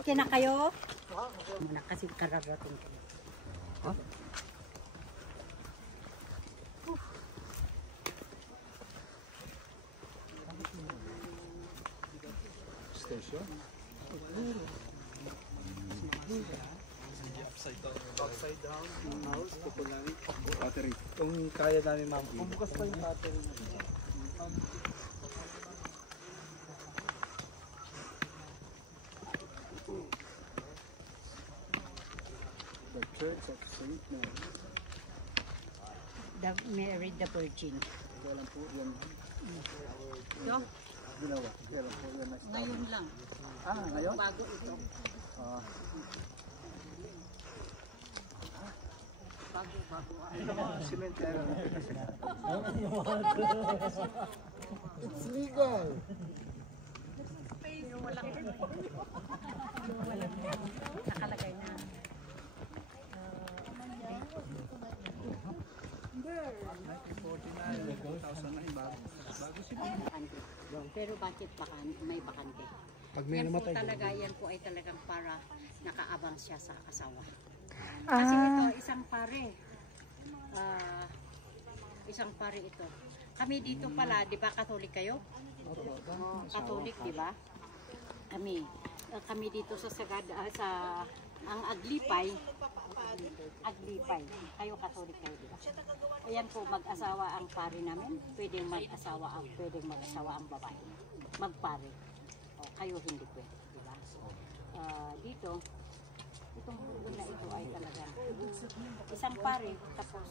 Okay na kayo? Muna kasi kararating ko. Oh. Station? Upside down. Mouse, kukulangin. Battery. Kung kaya namin ma'am. Pumbukas pa yung battery. The Church of St. Mary. The Mary the Virgin. Kailan po yan Ito, ginawa? Kailan po yan na-start? ngayon lang. Ngayon? Bago ito. Bago. Cemetery. It's legal. Pero walang nakalagay na. 2009, bago sila. Bakante. Pero bakit may bakante? Pag may Yan po namatay, talaga, yan po ay talagang para nakaabang siya sa asawa. Kasi ito, isang pare. Isang pare ito. Kami dito pala, di ba Katolik kayo? Katolik, di ba? Kami dito sa Sagada, ang Aglipay. Kayo Katolik kayo, di ba? Ayan po, mag-asawa ang pare namin. Pwedeng mag-asawa ang babae. Magpare. Kayo hindi pwede, di ba? Dito, itong pulo na ito ay talagang isang pare. Tapos,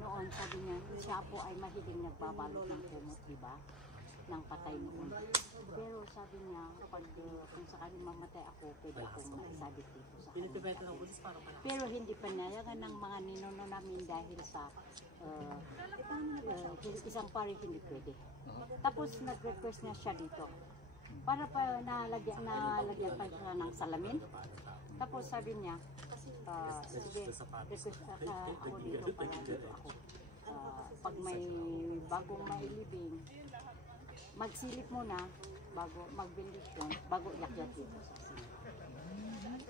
noon sabi niya, siya po ay mahiling nagbabalot ng kumot, di ba? Ng patay noon. Pero sabi niya, kung sakaling mamatay ako, pwede akong maisabit dito sa kanya. Pero hindi panayagan ng mga ninuno namin dahil sa isang pare hindi pwede. Tapos nag-request na siya dito. Para pa nalagyan pa siya ng salamin. Tapos sabi niya, sige, request ako dito para dito ako. Pag may bagong mailibing, magsilip muna bago magbendisyon, bago iakyat dito sa simbahan.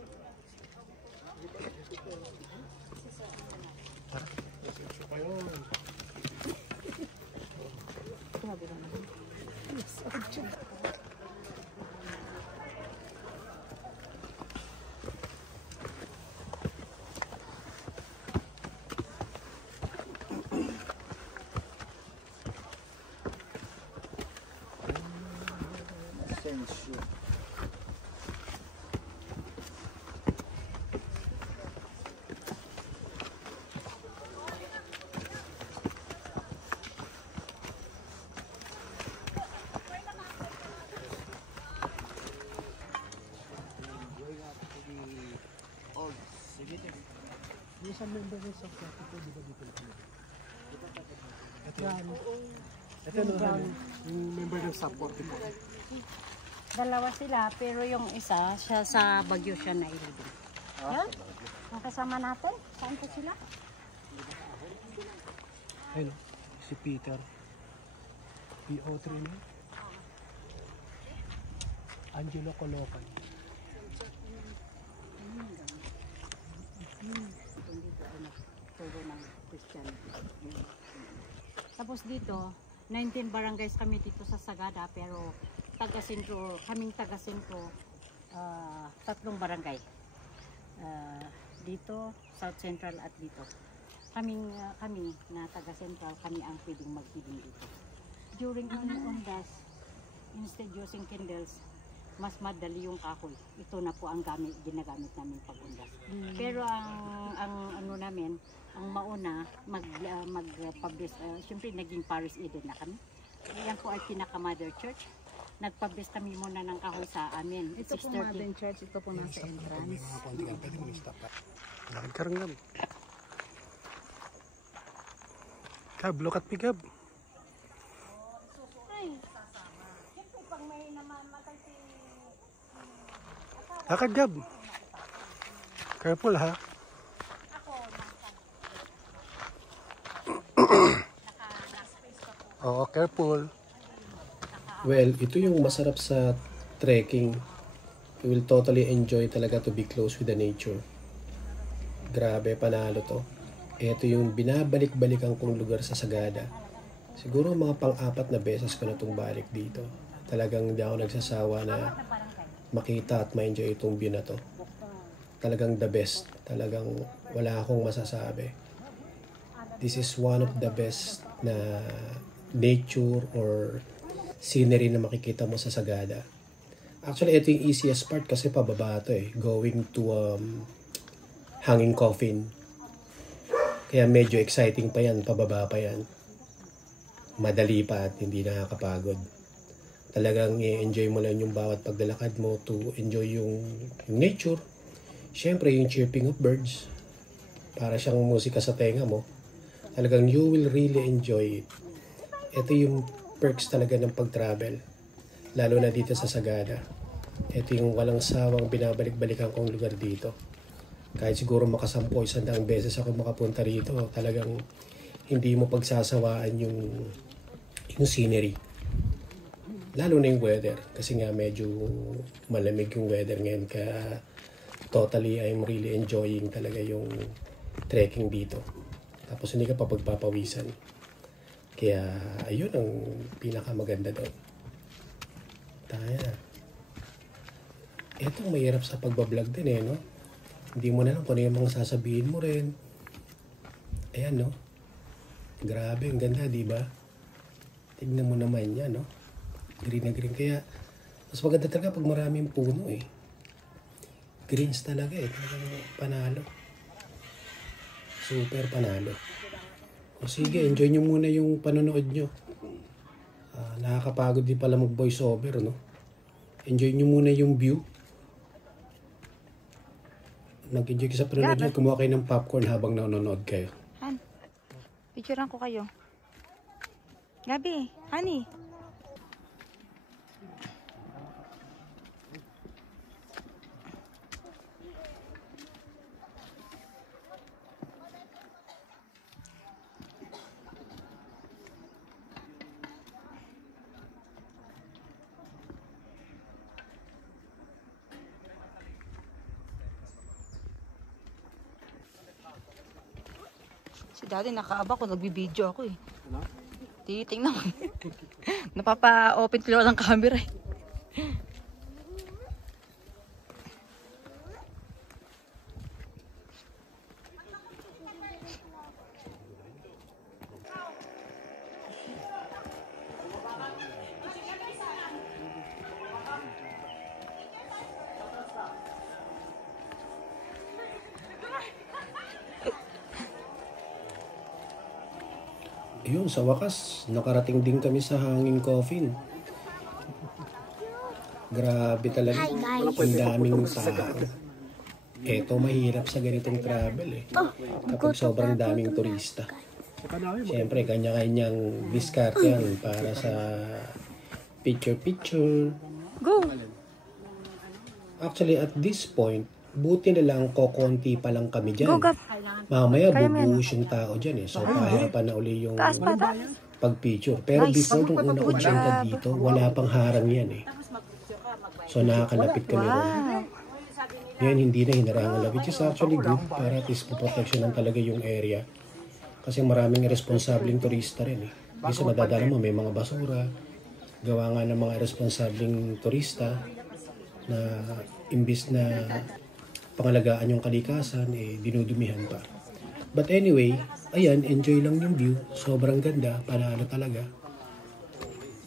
yung sa member ng Sakya, ito di ba dito na? Ito yung member ng support ito. Dalawa sila, pero yung isa, siya sa Baguio siya na ilibing. Ang kasama natin, saan po sila? Ayun, si Peter. PO3 na. Angelo Colocan. Dito ay nagturo ng Christianity. Tapos dito, 19 barangays kami dito sa Sagada, pero kaming taga-sentro, 3 barangay. Dito, South Central at dito. Kami na taga-sentral, kami ang pwedeng magtibing dito. During undas, instead using candles, mas madali yung kahoy. Ito na po ang ginagamit namin pag-undas. Pero ang ano namin, ang mauna, mag-publish, syempre naging Paris Eden na kami. Yan po ay pinaka-mother church. Nag-publish kami muna ng kahoy sa amin. Ito po Modern Church, ito po nasa entrance. Pwede mo i-stop pa. Lakad ka rin Gab. Gab, look at me Gab. Lakad Gab. Careful ha. Oo, careful. Well, ito yung masarap sa trekking. You will totally enjoy talaga to be close with the nature. Grabe, panalo to. Ito yung binabalik-balikan kong lugar sa Sagada. Siguro mga pang-4 na beses ko na itong balik dito. Talagang hindi ako nagsasawa na makita at ma-enjoy itong view na to. Talagang the best. Talagang wala akong masasabi. This is one of the best na nature or scenery na makikita mo sa Sagada. Actually, ito yung easiest part kasi pababa ito eh. Going to Hanging Coffin. Kaya medyo exciting pa yan, pababa pa yan. Madali pa at hindi nakakapagod. Talagang i-enjoy mo lang yung bawat paglalakad mo to enjoy yung nature. Siyempre, yung chirping of birds. Para siyang musika sa tenga mo. Talagang you will really enjoy it. Ito yung perks talaga ng pag-travel. Lalo na dito sa Sagada. Ito yung walang sawang binabalik-balikan kong lugar dito. Kahit siguro makasampo 100 beses ako makapunta rito, talagang hindi mo pagsasawaan yung scenery. Lalo na yung weather. Kasi nga medyo malamig yung weather ngayon. Kaya totally I'm really enjoying talaga yung trekking dito. Tapos hindi ka pa pagpapawisan. Kaya ayun ang pinakamaganda doon. Taya. Ito mahirap sa pagbablog din no? Hindi mo na lang kung ano yung mga sasabihin mo rin. Ayan no? Grabe, ang ganda, di ba? Tignan mo naman yan, no? Green na green. Kaya, mas maganda talaga pag maraming puno Greens talaga Talagang panalo. Super panalo. O sige, enjoy nyo muna yung panonood nyo. Nakakapagod din pala mag voice over, no? Enjoy nyo muna yung view. Nag-enjoy kayo sa panonood nyo. Kumuha kayo ng popcorn habang nanonood kayo. Han, picturean ko kayo. Gabi, honey. Si daddy nakaaba ko, nagbibideo ako Titingnan ko. Napapa-open ko lang camera Ayun, sa wakas, nakarating din kami sa Hanging Coffin. Grabe talaga. Ang daming tao. Eto, mahirap sa ganitong travel Kapag sobrang daming turista. Siyempre, kanya-kanyang diskarte yan para sa picture-picture. Go! Actually, at this point, buti na lang kokonti pa lang kami dyan. Go, Gap! Mamaya bubuhos yung tao dyan So, pahirapan na uli yung Taas pa, taas. pag-picture. Pero before nung unang utsenta dito, wala pang harang yan So, nakakalapit kami ron. Wow! Ngayon, hindi na hinarangan lang. Which is actually good para at least protection ng talaga yung area. Kasi maraming irresponsableng turista rin Kasi madadala mo, may mga basura. Gawa nga ng mga irresponsableng turista na imbis na pangalagaan yung kalikasan, dinudumihan pa. But anyway, ayan, enjoy lang yung view. Sobrang ganda, panalo talaga.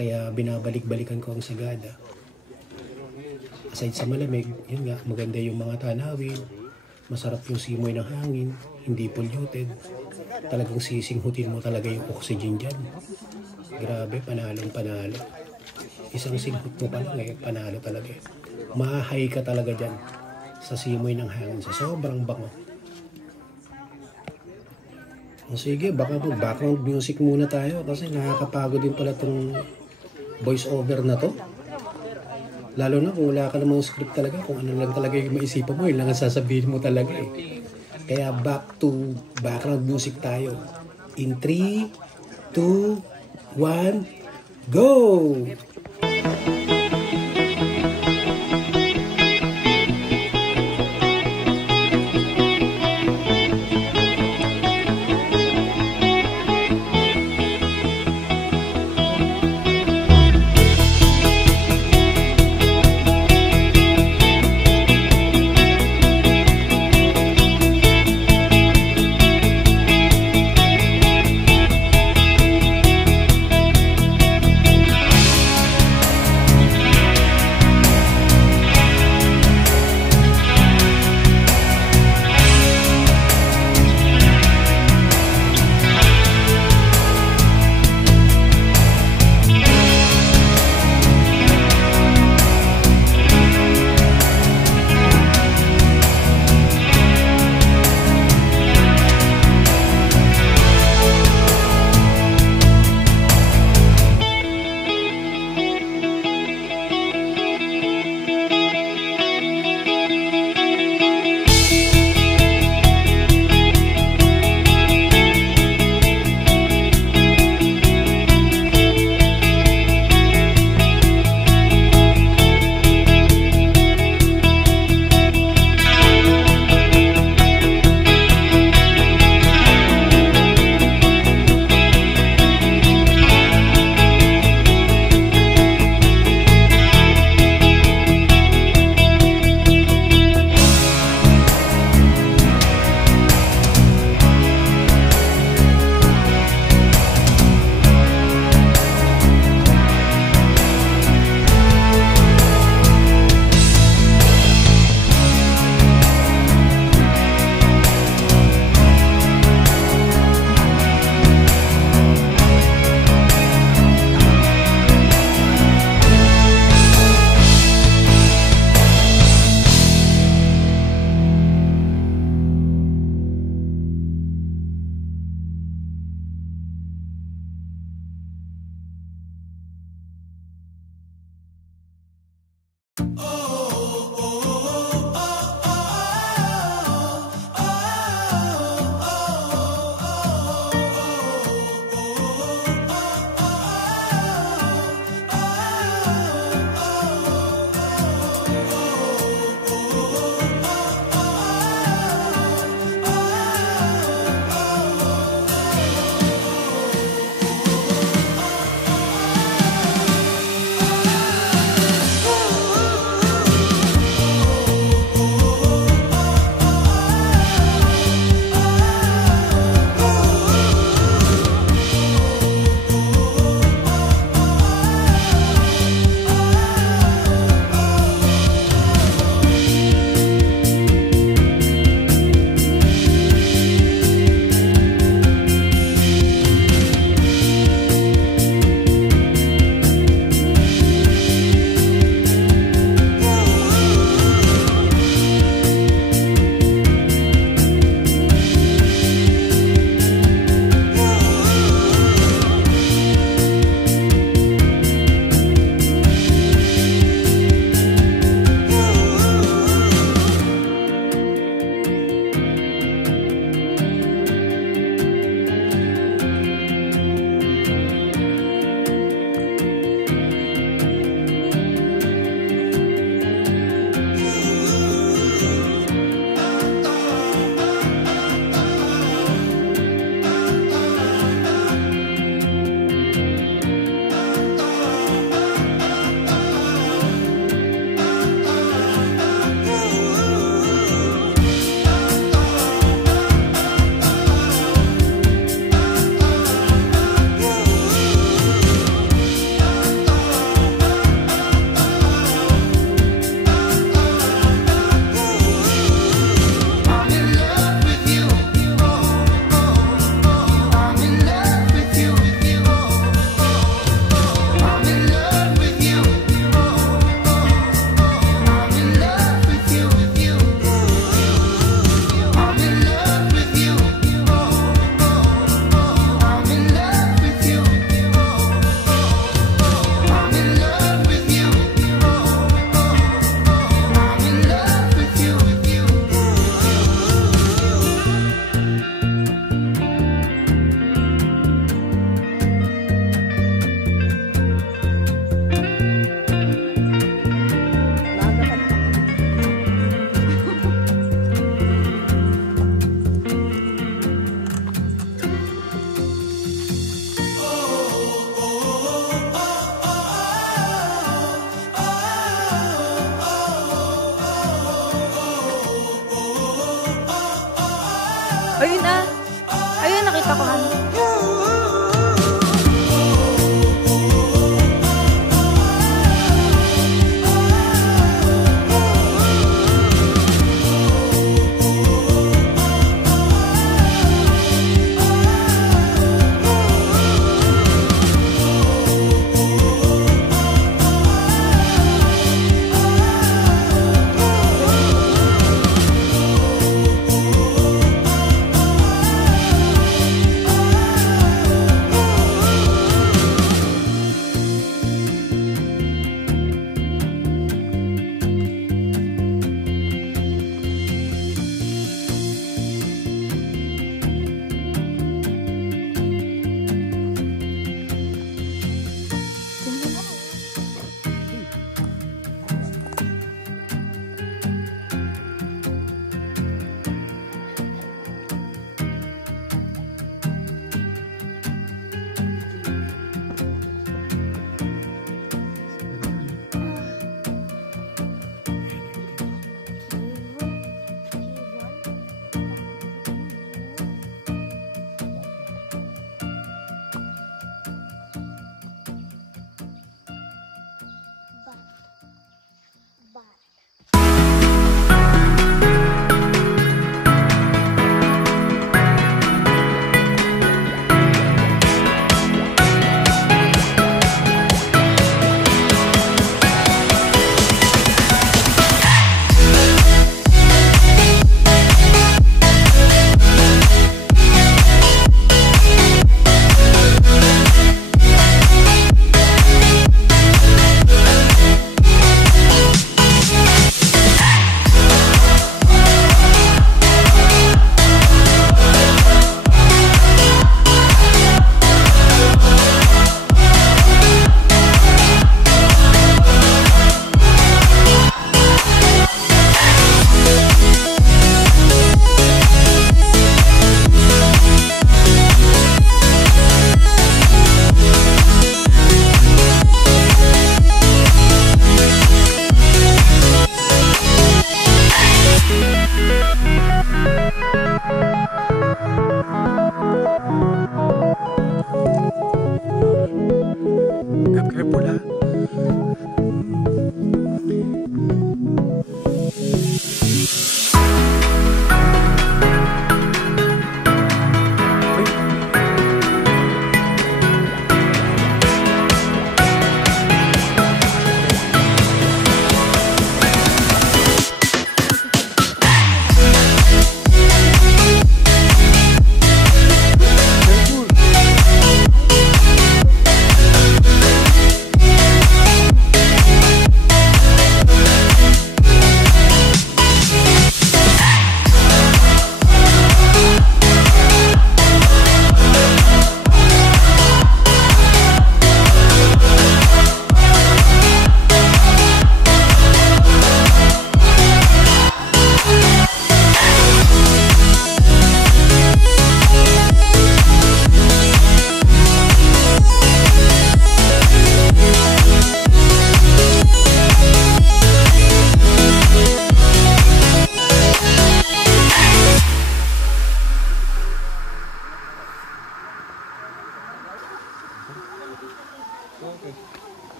Kaya binabalik-balikan ko ang Sagada. Aside sa malamig, yun nga, maganda yung mga tanawin. Masarap yung simoy ng hangin, hindi polluted. Talagang sisinghutin mo talaga yung oxygen dyan. Grabe, panalong panalo. Isang singhut mo pa lang panalo talaga Mahay ka talaga dyan sa simoy ng hangin. Sa sobrang bango. Sige, baka background music muna tayo kasi nakakapagod din pala itong voice over na to. Lalo na kung wala ka namang script talaga, kung ano lang talaga yung maisipan mo, yun lang ang sasabihin mo talaga Kaya back to background music tayo. In 3, 2, 1, go!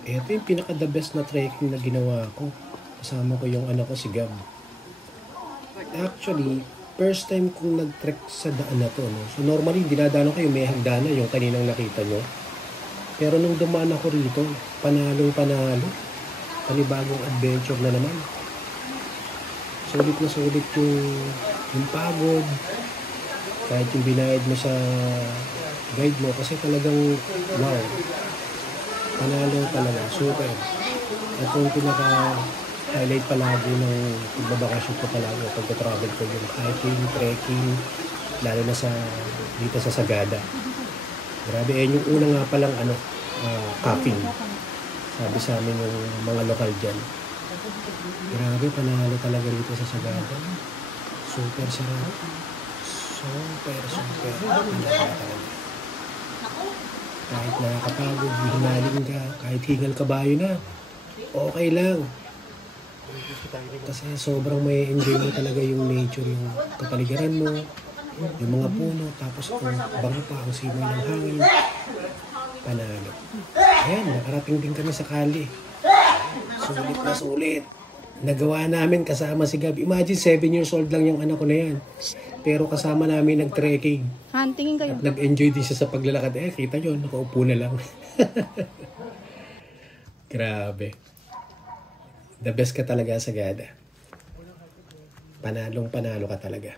Ito yung pinaka-the best na trekking na ginawa ko. Kasama ko yung anak ko si Gab. Actually, first time kong nag-trek sa daan na to. No? So normally, dinadaanan ko yung may hagdanan, yung kaninang nakita nyo. Pero nung dumaan ako rito, panalong panalo. Panibagong adventure na naman. Sulit na sulit yung pagod. Kahit yung binayad mo sa guide mo. Kasi talagang, wow. Panalo talaga, super. Ito yung pinaka-highlight palagi ng pagbabakasyon ko palagi o pagka-travel ko, yung hiking, trekking, lalo na dito sa Sagada. Grabe, yung una nga palang caffeine. Sabi sa amin yung mga lokal dyan. Grabe, panalo talaga dito sa Sagada. Super sarap. Super. Panalo talaga. Kahit nakakapagod, hinaling ka, kahit hingal kabayo na, okay lang. Kasi sobrang may enjoy mo talaga yung nature, yung kapaligiran mo, yung mga puno, tapos kung bango pa ang simoy ng hangin, panalo. Ayan, nakarating din kami sa Kali. Sulit na sulit. Nagawa namin kasama si Gab. Imagine, 7 years old lang yung anak ko na yan. Pero kasama namin nag-trekking. Tingin kayo. At nag-enjoy din siya sa paglalakad. Kita nyo, nakaupo na lang. Grabe. The best ka talaga, Sagada. Panalong panalo ka talaga.